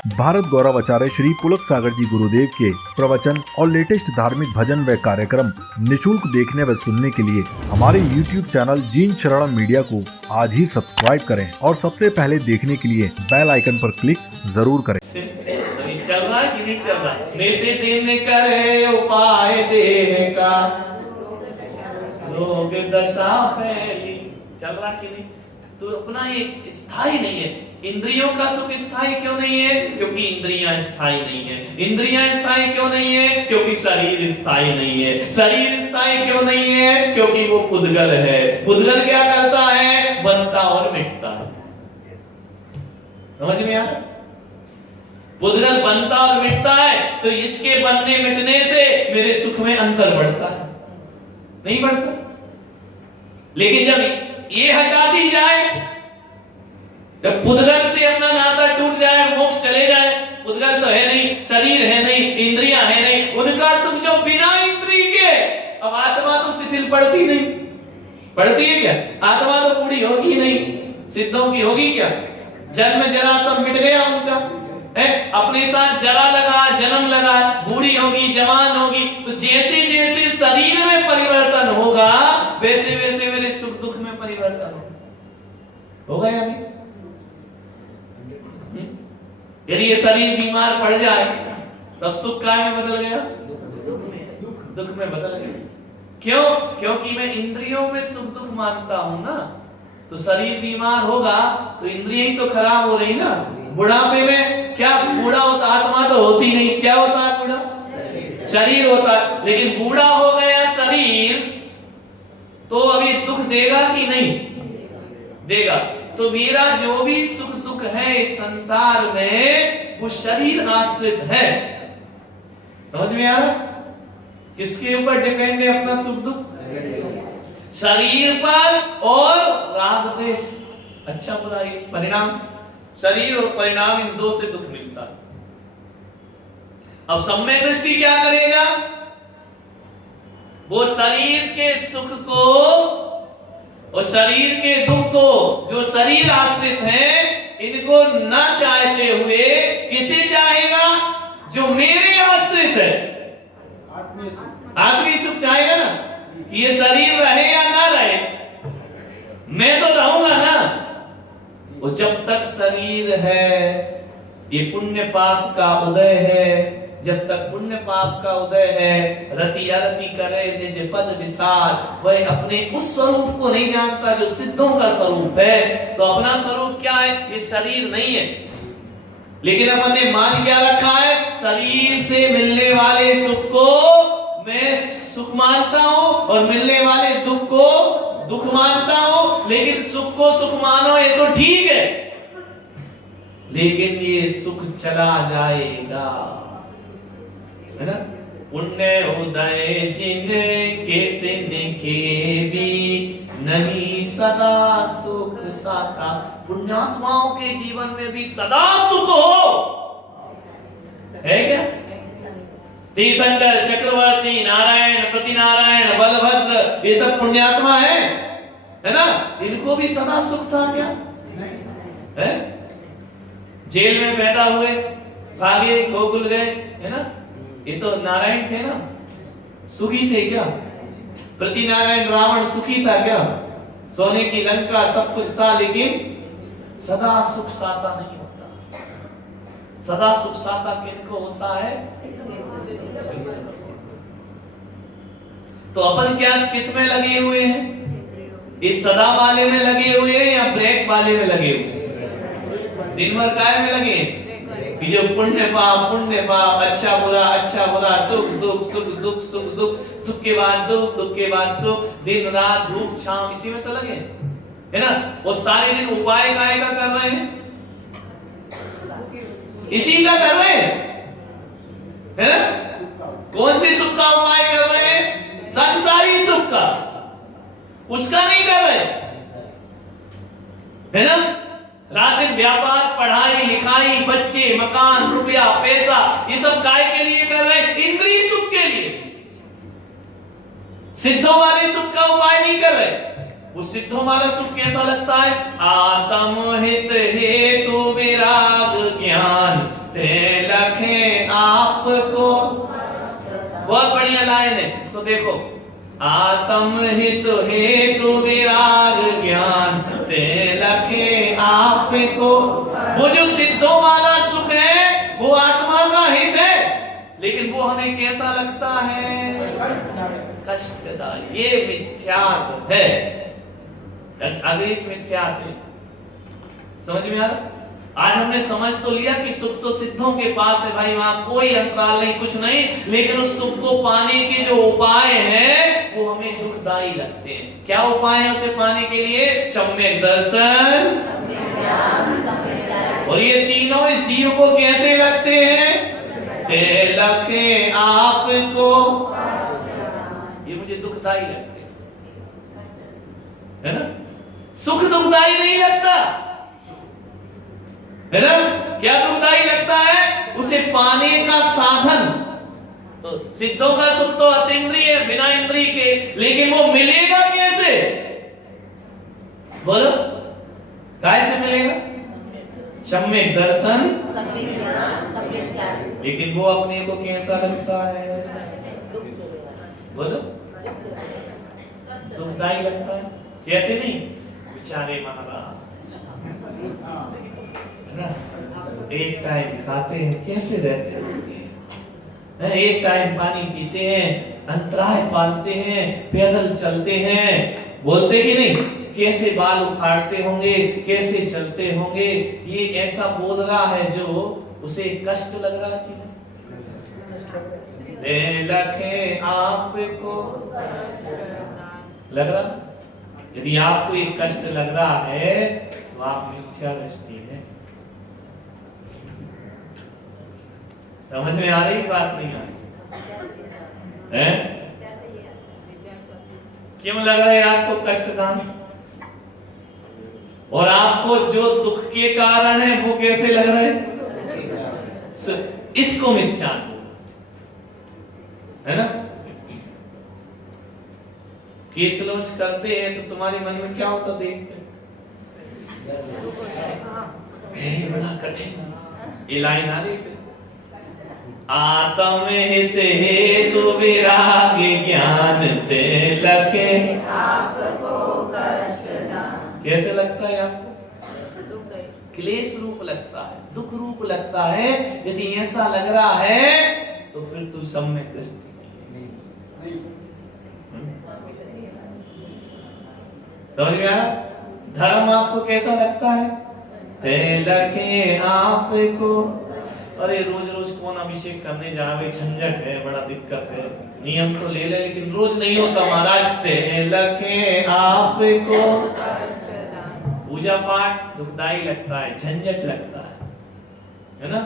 भारत गौरव आचार्य श्री पुलक सागर जी गुरुदेव के प्रवचन और लेटेस्ट धार्मिक भजन व कार्यक्रम निशुल्क देखने व सुनने के लिए हमारे YouTube चैनल जीन शरणम मीडिया को आज ही सब्सक्राइब करें और सबसे पहले देखने के लिए बेल आइकन पर क्लिक जरूर करें। चल रहा है कि नहीं चल रहा है? में से दिन करे उपाय देने का रोग दशा फैली। चल रहा कि नहीं? तो अपना ये स्थायी नहीं है। इंद्रियों का सुख स्थायी क्यों नहीं है? क्योंकि इंद्रियां स्थायी नहीं है। इंद्रियां स्थायी क्यों नहीं है? क्योंकि शरीर स्थायी नहीं है। शरीर स्थायी क्यों नहीं है? क्योंकि वो पुद्गल है। पुद्गल क्या करता है? बनता और मिटता है। समझ में आ? पुद्गल बनता और मिटता है, तो इसके बनने मिटने से मेरे सुख में अंतर बढ़ता है, नहीं बढ़ता। लेकिन जब ये हटा दी जाए, जब पुद्गल से अपना नाता टूट जाए, मोक्ष चले जाए, पुद्गल तो है नहीं, शरीर है नहीं, इंद्रियां है नहीं, उनका सुख जो बिना इंद्रिय के। अब आत्मा तो शिथिल पड़ती नहीं, पड़ती है क्या? आत्मा तो बूढ़ी होगी नहीं, सिद्धों की होगी क्या? जन्म जरा सब मिट गया उनका है, अपने साथ जरा लगा, जन्म लगा, बूढ़ी होगी, जवान होगी। तो जैसे जैसे शरीर में परिवर्तन होगा, वैसे वैसे मेरे सुख दुख में परिवर्तन होगा या नहीं? यदि ये शरीर बीमार पड़ जाए, तब सुख काय में बदल गया? दुख में बदल गया। क्यों? क्योंकि मैं इंद्रियों में सुख दुख मानता हूं ना। तो शरीर बीमार होगा तो इंद्रियां ही तो खराब हो रही ना। बुढ़ापे में क्या बूढ़ा होता? आत्मा तो होती नहीं, क्या होता है बूढ़ा? शरीर होता है। लेकिन बूढ़ा हो गया शरीर तो अभी दुख देगा कि नहीं देगा? तो मेरा जो भी सुख दुख है इस संसार में, वो शरीर आश्रित है। समझ में आ रहा? किसके ऊपर डिपेंड है अपना सुख दुख? शरीर पर और राग द्वेष, अच्छा बुरा ये परिणाम। शरीर और परिणाम, इन दो से दुख मिलता है। अब सम्यक दृष्टि क्या करेगा? वो शरीर के सुख को और शरीर के दुख को, जो शरीर आश्रित है, इनको न चाहते हुए किसे चाहेगा? जो मेरे आश्रित है, आत्मीय सुख चाहेगा ना, कि ये शरीर रहे या ना रहे, मैं तो रहूंगा ना। वो जब तक शरीर है, ये पुण्य पाप का उदय है। जब तक पुण्य पाप का उदय है, रति अरति करे निज पद विसार, वह अपने उस स्वरूप को नहीं जानता जो सिद्धों का स्वरूप है। तो अपना स्वरूप क्या है? ये शरीर नहीं है। लेकिन अपन ने मान क्या रखा है? शरीर से मिलने वाले सुख को मैं सुख मानता हूं और मिलने वाले दुख को दुख मानता हूं। लेकिन सुख को सुख मानो ये तो ठीक है, लेकिन ये सुख चला जाएगा, है ना? पुण्य उदय जिन के दिन के भी नहीं सदा सुख साथा। पुण्यात्माओं के जीवन में भी सदा सुख हो, है क्या? तीर्थंकर, चक्रवर्ती, नारायण, प्रतिनारायण, बलभद्र, ये सब पुण्यात्मा है ना? इनको भी सदा सुख था क्या? है? जेल में बैठा हुए भागे, गोकुल गए, है ना? ये तो नारायण थे ना, सुखी थे क्या? प्रतिनारायण रावण सुखी था क्या? सोने की लंका, सब कुछ था, लेकिन सदा सुख साता नहीं होता। सदा सुख साता किनको होता है? तो अपन क्या किस में लगे हुए हैं? इस सदा वाले में लगे हुए हैं या ब्रेक वाले में लगे हुए हैं? दिन भर काय में लगे हैं? जो पुण्य पाप, अच्छा बुरा, सुख दुख, सुख दुख, सुख दुख, सुख के बाद दुख, दुख के बाद सुख, दिन रात धूप छांव, इसी में तो लगे, है ना? वो सारे दिन उपाय काय का कर रहे हैं? इसी का कर रहे हैं, है ना? कौन से सुख का उपाय कर रहे हैं? संसारी सुख का, उसका नहीं कर रहे, है ना? रात दिन व्यापार, पढ़ाई लिखाई, बच्चे, मकान, रुपया, पैसा, ये सब काय के लिए कर रहे हैं? इंद्रिय सुख के लिए। सिद्धों वाले सुख का उपाय नहीं कर रहे। वो सिद्धों वाला सुख कैसा लगता है? आत्म हित हेतु विराग ज्ञान ते लखे आपको। बहुत बढ़िया लाइन है, इसको देखो। आत्म हित हेतु विराग ज्ञान ते लखे आपको। वो जो सिद्धों वाला सुख है वो आत्मा का हित है, लेकिन वो हमें कैसा लगता है? कष्टदायी। ये मिथ्यात्व है, अद्वैत मिथ्यात्व है। समझ में आ रहा? आज हमने समझ तो लिया कि सुख तो सिद्धों के पास है भाई, वहां कोई अंतराल नहीं, कुछ नहीं, लेकिन उस सुख को पाने के जो उपाय हैं वो हमें दुखदायी लगते हैं। क्या उपाय है उसे पाने के लिए? सम्यक दर्शन, और ये तीनों इस जीव को कैसे लगते हैं? ते लखे आपको, ये मुझे दुखदायी लगते हैं, है ना? सुख दुखदायी नहीं लगता, है ना? क्या दुखदायी लगता है? उसे पाने का साधन। तो सिद्धों का सुख तो अतीन्द्रिय है, बिना इंद्रिय के, लेकिन वो मिलेगा कैसे? बोलो, कैसे मिलेगा? सम्यक दर्शन, लेकिन वो अपने को कैसा लगता है? बोलो, दुखदायी लगता है। कहते नहीं बेचारे महाराज, एक टाइम खाते हैं कैसे रहते हैं, एक टाइम पानी पीते हैं, अंतराय पालते हैं, पैदल चलते हैं, बोलते कि नहीं? कैसे बाल उखाड़ते होंगे, कैसे चलते होंगे। ये ऐसा बोल रहा है जो उसे कष्ट लग रहा है कि नहीं? लखे आपको लग रहा? यदि आपको एक कष्ट लग रहा है तो आप मिथ्या दृष्टि है। समझ में आ रही बात? नहीं आ रही है? क्यों लग रहा है आपको कष्टदान? और आपको जो दुख के कारण है वो कैसे लग रहा है? इसको मिथ्या है ना? केस लॉन्च करते हैं तो तुम्हारे मन में क्या होता देखते? बड़ा कठिन ये लाइन आ रही है। आत्म हित हेतु विराग ज्ञान ते लखे आपको कष्टदान। कैसे लगता है आपको? क्लेश रूप लगता है, दुख रूप लगता है। यदि ऐसा लग रहा है तो फिर तू सम्यक दृष्टि नहीं। समझ में आया? धर्म आपको कैसा लगता है? ते लखे आपको। अरे रोज रोज कौन अभिषेक करने जावे, झंझट है, बड़ा दिक्कत है। नियम तो ले ले लेकिन रोज नहीं होता महाराज। ते लखे आपको। पूजा पाठ दुखदाई लगता है, झंझट लगता है ना?